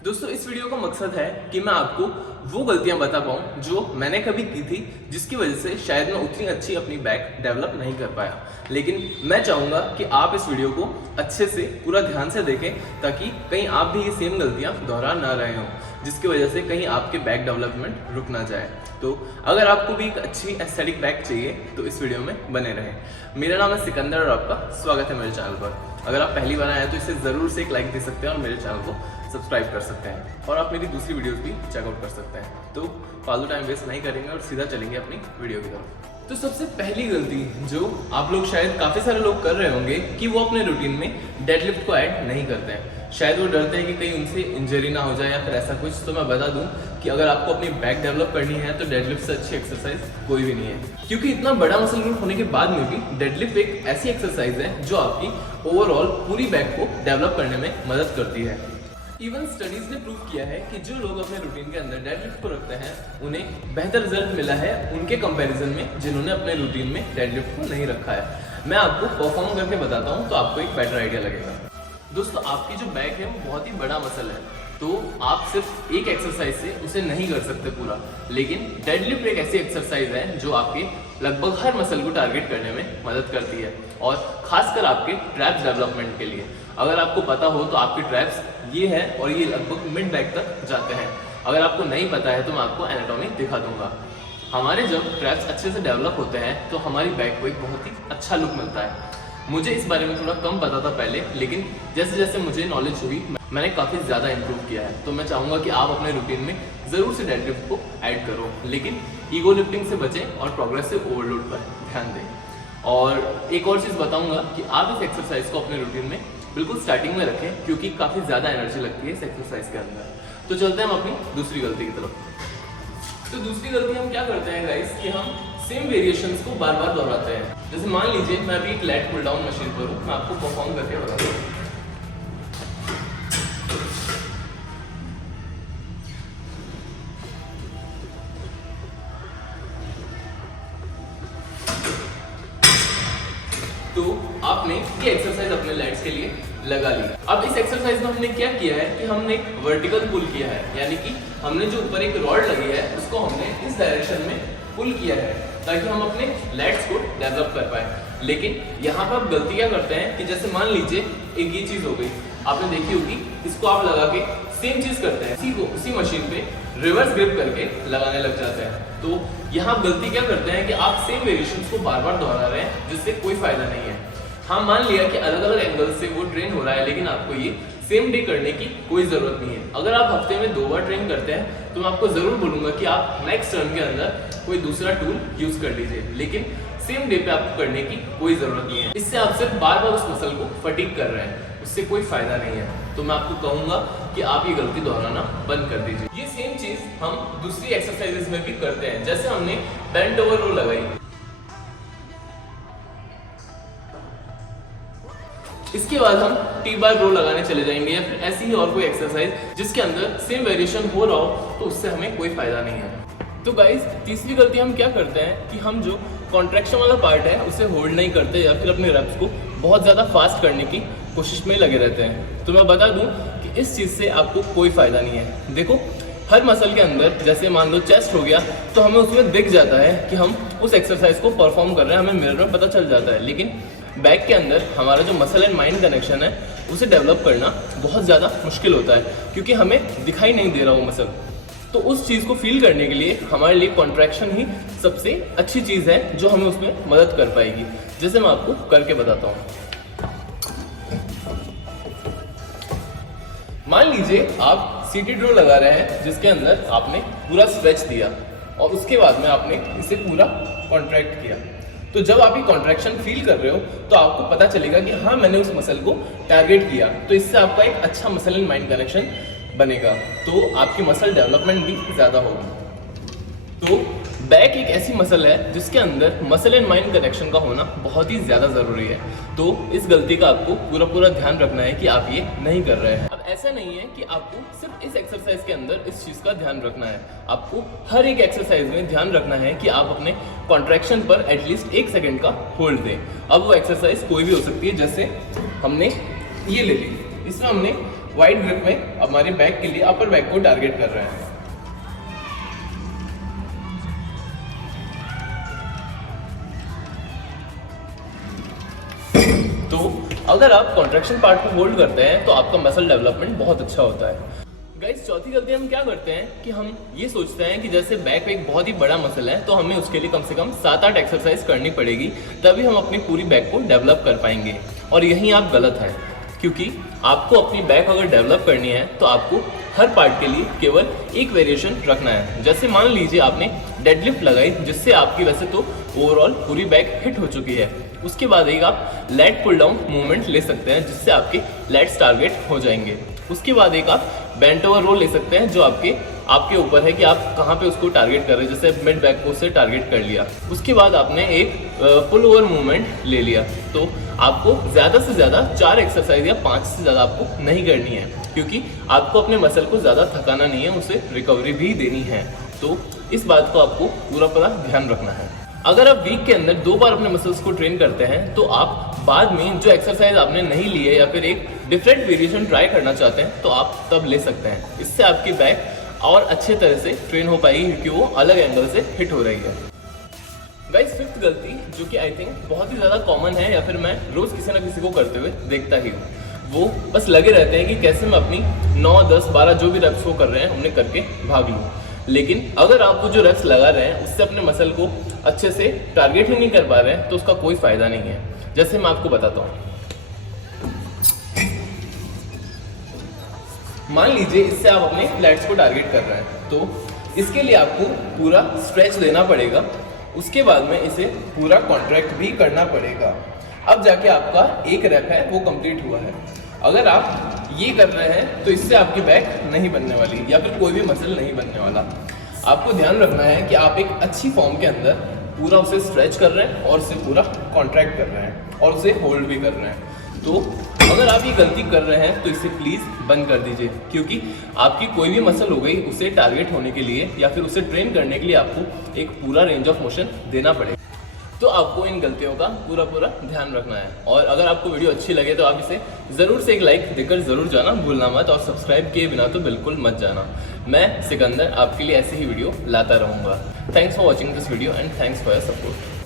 दोस्तों इस वीडियो का मकसद है कि मैं आपको वो गलतियां बता पाऊं जो मैंने कभी की थी, जिसकी वजह से शायद मैं उतनी अच्छी अपनी बैक डेवलप नहीं कर पाया। लेकिन मैं चाहूंगा कि आप इस वीडियो को अच्छे से पूरा ध्यान से देखें, ताकि कहीं आप भी ये सेम गलतियां दोहरा ना रहे हों, जिसकी वजह से कहीं आपके बैक डेवलपमेंट रुक ना जाए। तो अगर आपको भी एक अच्छी एस्थेटिक बैक चाहिए तो इस वीडियो में बने रहें। मेरा नाम है सिकंदर और आपका स्वागत है मेरे चैनल पर। अगर आप पहली बार आए हैं तो इसे ज़रूर से एक लाइक दे सकते हैं और मेरे चैनल को सब्सक्राइब कर सकते हैं, और आप मेरी दूसरी वीडियोस भी चेकआउट कर सकते हैं। तो फालतू टाइम वेस्ट नहीं करेंगे और सीधा चलेंगे अपनी वीडियो की तरफ। तो सबसे पहली गलती जो आप लोग शायद काफ़ी सारे लोग कर रहे होंगे कि वो अपने रूटीन में डेडलिफ्ट को ऐड नहीं करते हैं। शायद वो डरते हैं कि कहीं उनसे इंजरी ना हो जाए या फिर ऐसा कुछ। तो मैं बता दूं कि अगर आपको अपनी बैक डेवलप करनी है तो डेडलिफ्ट से अच्छी एक्सरसाइज कोई भी नहीं है, क्योंकि इतना बड़ा मसल ग्रुप होने के बाद में भी डेडलिफ्ट एक ऐसी एक्सरसाइज है जो आपकी ओवरऑल पूरी बैक को डेवलप करने में मदद करती है। इवन स्टडीज ने प्रूव किया है कि जो लोग अपने रूटीन के अंदर डेडलिफ्ट को रखते हैं उन्हें बेहतर रिजल्ट मिला है उनके कंपैरिजन में जिन्होंने अपने रूटीन में डेडलिफ्ट को नहीं रखा है। मैं आपको परफॉर्म करके बताता हूँ तो आपको एक बेटर आइडिया लगेगा। दोस्तों आपकी जो बैक है वो बहुत ही बड़ा मसल है, तो आप सिर्फ एक एक्सरसाइज से उसे नहीं कर सकते पूरा। लेकिन डेडलिफ्ट एक ऐसी एक्सरसाइज है जो आपके लगभग हर मसल को टारगेट करने में मदद करती है, और खासकर आपके ट्रैप्स डेवलपमेंट के लिए। अगर आपको पता हो तो आपके ट्रैप्स ये है और ये लगभग मिड बैक तक जाते हैं। अगर आपको नहीं पता है तो मैं आपको एनाटॉमी दिखा दूंगा। हमारे जब ट्रैप्स अच्छे से डेवलप होते हैं तो हमारी बैक को एक बहुत ही अच्छा लुक मिलता है। मुझे इस बारे में थोड़ा कम पता था पहले, लेकिन जैसे जैसे मुझे नॉलेज हुई मैंने काफ़ी ज़्यादा इंप्रूव किया है। तो मैं चाहूँगा कि आप अपने रूटीन में ज़रूर से डेडलिफ्ट को ऐड करो, लेकिन ईगो लिफ्टिंग से बचें और प्रोग्रेसिव ओवरलोड पर ध्यान दें। और एक और चीज़ बताऊँगा कि आप इस एक्सरसाइज को अपने रूटीन में बिल्कुल स्टार्टिंग में रखें, क्योंकि काफ़ी ज़्यादा एनर्जी लगती है इस एक्सरसाइज के अंदर। तो चलते हैं हम अपनी दूसरी गलती की तरफ। तो दूसरी गलती हम क्या करते हैं गाइस कि हम सेम वेरिएशंस को बार बार दोहराते हैं। जैसे मान लीजिए मैं अभी एक लेट पुल डाउन मशीन पर हूँ, मैं आपको परफॉर्म करके बताता हूँ। तो आपने ये एक्सरसाइज अपने लेट्स के लिए लगा ली। अब इस एक्सरसाइज में हमने क्या किया है कि हमने एक वर्टिकल पुल किया है, यानी कि हमने जो ऊपर एक रॉड लगी है उसको हमने इस डायरेक्शन में पुल किया है ताकि हम अपने लेट्स को डेवलप कर पाए। लेकिन यहाँ पर आप गलती क्या करते हैं कि जैसे मान लीजिए एक ये चीज हो गई, आपने देखी होगी, इसको आप लगा के सेम चीज करते हैं, इसी को उसी मशीन पे रिवर्स ग्रिप करके लगाने लग जाते हैं। तो यहाँ आप गलती क्या करते हैं कि आप सेम वेरिएशंस को बार बार दोहरा रहे हैं, जिससे कोई फायदा नहीं है। हाँ, मान लिया कि अलग अलग एंगल से वो ट्रेन हो रहा है, लेकिन आपको ये सेम डे करने की कोई जरूरत नहीं है। अगर आप हफ्ते में 2 बार ट्रेन करते हैं तो मैं आपको जरूर बोलूंगा कि आप नेक्स्ट टर्न के अंदर कोई दूसरा टूल यूज कर लीजिए, लेकिन सेम डे पे आपको करने की कोई जरूरत नहीं है। इससे आप सिर्फ बार बार उस मसल को फटीग कर रहे हैं, उससे कोई फायदा नहीं है। तो मैं आपको कहूंगा कि आप ये गलती दोहराना बंद कर दीजिए। ये सेम चीज हम दूसरी एक्सरसाइजेस में भी करते हैं। जैसे हमने बेंट ओवर रो लगाई, इसके बाद हम टी बार रो लगाने चले जाएंगे, या फिर ऐसी ही और कोई एक्सरसाइज जिसके अंदर सेम वेरिएशन हो रहा हो, तो उससे हमें कोई फायदा नहीं है। तो गाइस तीसरी गलती हम क्या करते हैं कि हम जो कॉन्ट्रैक्शन वाला पार्ट है उसे होल्ड नहीं करते, या फिर अपने रेप्स को बहुत ज़्यादा फास्ट करने की कोशिश में लगे रहते हैं। तो मैं बता दूं कि इस चीज़ से आपको कोई फायदा नहीं है। देखो, हर मसल के अंदर जैसे मान लो चेस्ट हो गया तो हमें उसमें दिख जाता है कि हम उस एक्सरसाइज को परफॉर्म कर रहे हैं, हमें मिरर में पता चल जाता है। लेकिन बैक के अंदर हमारा जो मसल एंड माइंड कनेक्शन है उसे डेवलप करना बहुत ज़्यादा मुश्किल होता है, क्योंकि हमें दिखाई नहीं दे रहा वो मसल। तो उस चीज़ को फील करने के लिए हमारे लिए कॉन्ट्रैक्शन ही सबसे अच्छी चीज़ है जो हमें उसमें मदद कर पाएगी। जैसे मैं आपको करके बताता हूँ। मान लीजिए आप सीटेड रो लगा रहे हैं, जिसके अंदर आपने पूरा स्ट्रेच दिया और उसके बाद में आपने इसे पूरा कॉन्ट्रैक्ट किया। तो जब आप ये कॉन्ट्रैक्शन फील कर रहे हो तो आपको पता चलेगा कि हाँ, मैंने उस मसल को टारगेट किया। तो इससे आपका एक अच्छा मसल एंड माइंड कनेक्शन बनेगा, तो आपकी मसल डेवलपमेंट भी ज़्यादा होगी। तो बैक एक ऐसी मसल है जिसके अंदर मसल एंड माइंड कनेक्शन का होना बहुत ही ज़्यादा ज़रूरी है। तो इस गलती का आपको पूरा ध्यान रखना है कि आप ये नहीं कर रहे हैं। अब ऐसा नहीं है कि आपको सिर्फ इस एक्सरसाइज के अंदर इस चीज़ का ध्यान रखना है, आपको हर एक एक्सरसाइज में ध्यान रखना है कि आप अपने कॉन्ट्रैक्शन पर एटलीस्ट 1 सेकेंड का होल्ड दें। अब वो एक्सरसाइज कोई भी हो सकती है, जैसे हमने ये ले ली, इसमें हमने वाइड ग्रिप में हमारे बैक के लिए अपर बैक को टारगेट कर रहे हैं। तो अगर आप कॉन्ट्रैक्शन पार्ट को होल्ड करते हैं तो आपका मसल डेवलपमेंट बहुत अच्छा होता है। गाइस, चौथी गलती हम क्या करते हैं कि हम ये सोचते हैं कि जैसे बैक एक बहुत ही बड़ा मसल है तो हमें उसके लिए कम से कम 7-8 एक्सरसाइज करनी पड़ेगी, तभी हम अपनी पूरी बैक को डेवलप कर पाएंगे। और यहीं आप गलत हैं, क्योंकि आपको अपनी बैक अगर डेवलप करनी है तो आपको हर पार्ट के लिए केवल एक वेरिएशन रखना है। जैसे मान लीजिए आपने डेडलिफ्ट लगाई, जिससे आपकी वैसे तो ओवरऑल पूरी बैक हिट हो चुकी है। उसके बाद एक आप लेट पुल डाउन मूवमेंट ले सकते हैं, जिससे आपके लेट्स टारगेट हो जाएंगे। उसके बाद एक आप बेंट ओवर रोल ले सकते हैं, जो आपके ऊपर है कि आप कहाँ पे उसको टारगेट कर रहे हैं। जैसे मिड बैक को से टारगेट कर लिया, उसके बाद आपने एक पुल ओवर मूवमेंट ले लिया। तो आपको ज़्यादा से ज़्यादा 4 एक्सरसाइज या 5 से ज़्यादा आपको नहीं करनी है, क्योंकि आपको अपने मसल को ज़्यादा थकाना नहीं है, उसे रिकवरी भी देनी है। तो इस बात को आपको पूरा ध्यान रखना है। अगर आप वीक के अंदर 2 बार अपने मसल्स को ट्रेन करते हैं तो आप बाद में जो एक्सरसाइज आपने नहीं ली है या फिर एक डिफरेंट वेरिएशन ट्राई करना चाहते हैं तो आप तब ले सकते हैं। इससे आपकी बैक और अच्छे तरह से ट्रेन हो पाएगी, क्योंकि वो अलग एंगल से हिट हो रही है। गाइस, 5th गलती जो कि आई थिंक बहुत ही ज़्यादा कॉमन है, या फिर मैं रोज़ किसी ना किसी को करते हुए देखता ही हूँ, वो बस लगे रहते हैं कि कैसे मैं अपनी 9, 10, 12 जो भी रेप्स वो कर रहे हैं उन्हें करके भाग लूँ। लेकिन अगर आप वो जो रेप्स लगा रहे हैं उससे अपने मसल को अच्छे से टारगेट ही नहीं कर पा रहे हैं तो उसका कोई फायदा नहीं है। जैसे मैं आपको बताता हूँ, मान लीजिए इससे आप अपने फ्लैट्स को टारगेट कर रहे हैं, तो इसके लिए आपको पूरा स्ट्रेच देना पड़ेगा। उसके बाद में इसे पूरा कॉन्ट्रैक्ट भी करना पड़ेगा। अब जाके आपका एक रैप है वो कंप्लीट हुआ है। अगर आप ये कर रहे हैं तो इससे आपकी बैक नहीं बनने वाली, या फिर कोई भी मसल नहीं बनने वाला। आपको ध्यान रखना है कि आप एक अच्छी फॉर्म के अंदर पूरा उसे स्ट्रेच कर रहे हैं और उसे पूरा कॉन्ट्रैक्ट कर रहे हैं और उसे होल्ड भी कर रहे हैं। तो अगर आप ये गलती कर रहे हैं तो इसे प्लीज़ बंद कर दीजिए, क्योंकि आपकी कोई भी मसल हो गई उसे टारगेट होने के लिए या फिर उसे ट्रेन करने के लिए आपको एक पूरा रेंज ऑफ मोशन देना पड़ेगा। तो आपको इन गलतियों का पूरा ध्यान रखना है। और अगर आपको वीडियो अच्छी लगे तो आप इसे ज़रूर से एक लाइक देकर ज़रूर जाना भूलना मत, और सब्सक्राइब किए बिना तो बिल्कुल मत जाना। मैं सिकंदर आपके लिए ऐसे ही वीडियो लाता रहूँगा। Thanks for watching this video and thanks for your support.